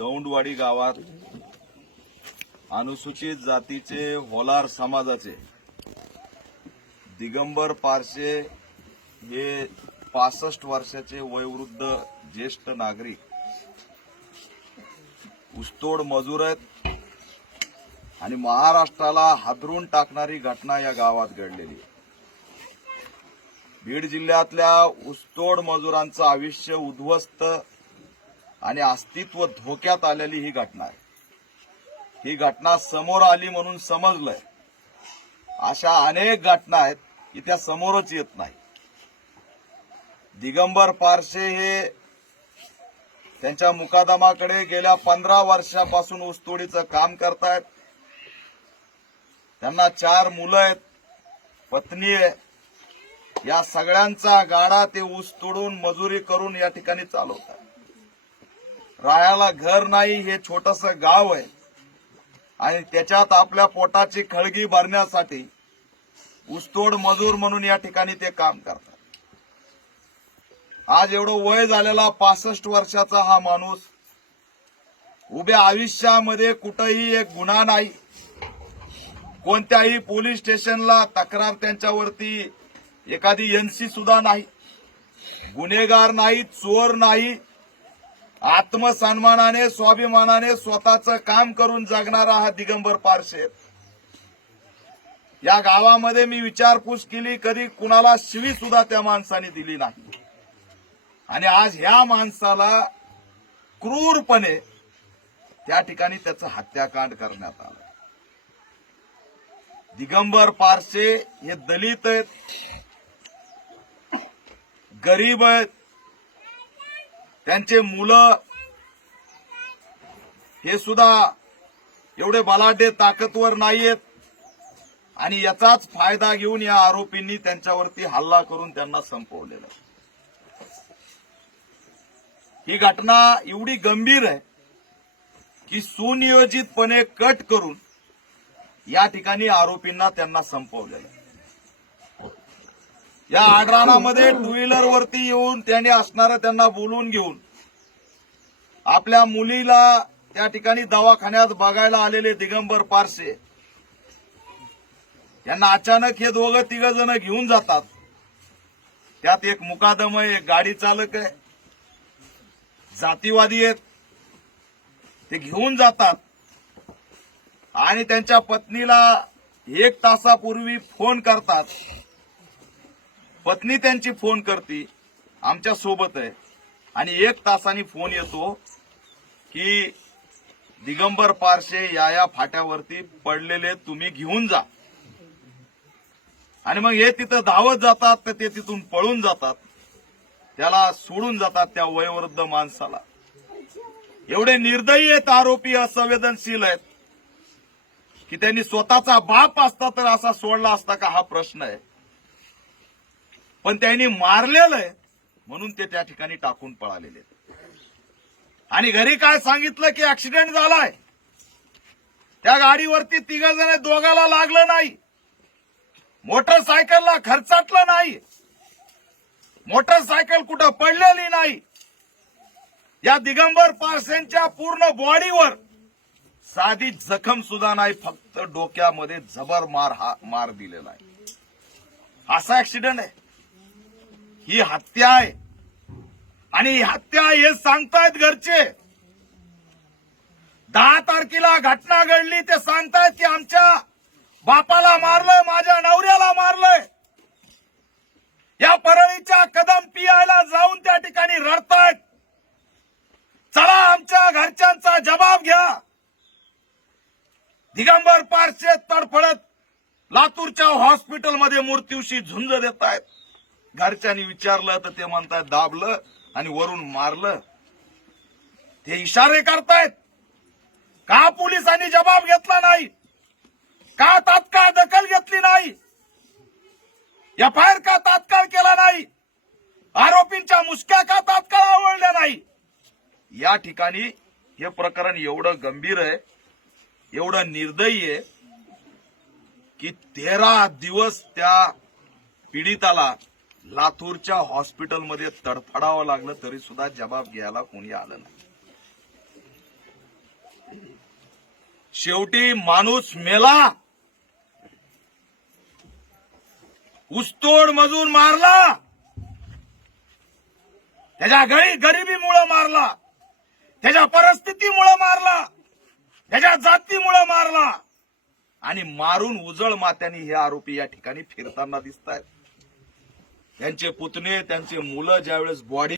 दौंडवाडी गावात अनुसूचित जातीचे होलार समाजाचे दिगंबर पारसे हे पासष्ट वर्षाचे वयवृद्ध ज्येष्ठ नागरिक उस्तोड मजूर आहेत आणि महाराष्ट्राला हादरून टाकणारी घटना या गावात घडलेली बीड जिल्ह्यातल्या उस्तोड मजुरांचं आयुष्य उद्ध्वस्त आणि अस्तित्व धोक्यात आलेली ही घटना आहे ही घटना समोर आली म्हणून समजलंय अशा अनेक घटना आहेत की त्या समोरच येत नाही दिगंबर पारशे हे त्यांच्या मुकादमाकडे गेल्या पंधरा वर्षापासून ऊसतोडीचं काम करतायत त्यांना चार मुलं आहेत पत्नी आहे या सगळ्यांचा गाडा ते ऊस तोडून मजुरी करून या ठिकाणी चालवतात रायाला घर नाही हे छोटस गाव आहे आणि त्याच्यात आपल्या पोटाची खळगी भरण्यासाठी ऊसतोड मजूर म्हणून या ठिकाणी ते काम करतात आज एवढं वय झालेला पासष्ट वर्षाचा हा माणूस उभ्या आयुष्यामध्ये कुठंही एक गुन्हा नाही कोणत्याही पोलीस स्टेशनला तक्रार त्यांच्यावरती एखादी एनसी सुद्धा नाही गुन्हेगार नाही चोर नाही आत्मसन्मानाने स्वाभिमानाने स्वतःचं काम करून जगणारा हा दिगंबर पारसे या गावामध्ये मी विचारपूस केली कधी कुणाला शिवी सुद्धा त्या माणसाने दिली नाही आणि आज ह्या माणसाला क्रूरपणे त्या ठिकाणी त्याचं हत्याकांड करण्यात आलं दिगंबर पारशे हे दलित आहेत गरीब आहेत त्यांचे मुलं हे सुद्धा एवढे बलाढ्य ताकदवर नाहीयेत आणि याचाच फायदा घेऊन या आरोपींनी त्यांच्यावरती हल्ला करून त्यांना संपवलेला ही घटना एवढी गंभीर आहे की सुनियोजितपणे कट करून या ठिकाणी आरोपींना त्यांना संपवलेलं या आडराणामध्ये टू व्हीलर वरती येऊन त्यांनी असणार त्यांना बोलवून घेऊन आपल्या मुलीला त्या ठिकाणी दवाखान्यात बघायला आलेले दिगंबर पारसे यांना अचानक हे दोघं तिघ जण घेऊन जातात त्यात एक मुकादम आहे एक गाडी चालक आहे जातीवादी आहेत ते घेऊन जातात आणि त्यांच्या पत्नीला एक तासापूर्वी फोन करतात पत्नी त्यांची फोन करती आमच्या सोबत आहे आणि एक तासाने फोन येतो की दिगंबर पारशे या या फाट्यावरती पडलेले तुम्ही घेऊन जा आणि मग हे तिथं धावत जातात तर ते तिथून पळून जातात त्याला सोडून जातात त्या वयोवृद्ध माणसाला एवढे निर्दयी आहेत आरोपी असंवेदनशील आहेत की त्यांनी स्वतःचा बाप असता तर असा सोडला असता का हा प्रश्न आहे पण त्यांनी मारलेलं आहे म्हणून ते त्या ठिकाणी टाकून पळालेले आणि घरी काय सांगितलं की अॅक्सिडेंट झालाय त्या गाडीवरती तिघ जण दोघाला लागलं नाही मोटरसायकलला खर्चातलं नाही मोटरसायकल कुठं पडलेली नाही या दिगंबर पारसेंच्या पूर्ण बॉडीवर साधी जखम सुद्धा नाही फक्त डोक्यामध्ये जबर मार हा मार दिलेला आहे असा ऍक्सिडेंट आहे ही हत्या आहे आणि हत्या हे सांगतायत घरचे दहा तारखेला घटना घडली ते सांगतायत की आमच्या बापाला मारलंय माझ्या नवऱ्याला मारलंय या परळीच्या कदम पियायला जाऊन त्या ठिकाणी रडतायत चला आमच्या घरच्यांचा जबाब घ्या दिगंबर पारशे तडफडत लातूरच्या हॉस्पिटलमध्ये मृत्यूशी झुंज देत आहेत घरच्यांनी विचारलं तर ते म्हणतात दाबलं आणि वरून मारलं ते इशारे करतायत का पोलिसांनी जबाब घेतला नाही का तात्काळ दखल घेतली नाही एफ आय का तात्काळ केला नाही आरोपींच्या मुसक्या का तात्काळ आवडल्या नाही या ठिकाणी हे प्रकरण एवढं गंभीर आहे एवढं निर्दयी आहे की तेरा दिवस त्या पीडिताला लातूरच्या हॉस्पिटलमध्ये तडफडावं लागलं तरी सुद्धा जबाब घ्यायला कोणी आलं नाही शेवटी माणूस मेला उस्तोड मजून मारला त्याच्या गरी गरिबीमुळं मारला त्याच्या परिस्थितीमुळं मारला त्याच्या जातीमुळं मारला आणि मारून उजळ मात्याने हे आरोपी या ठिकाणी फिरताना दिसत आहेत त्यांचे पुतणे त्यांचे मुलं ज्यावेळेस बॉडी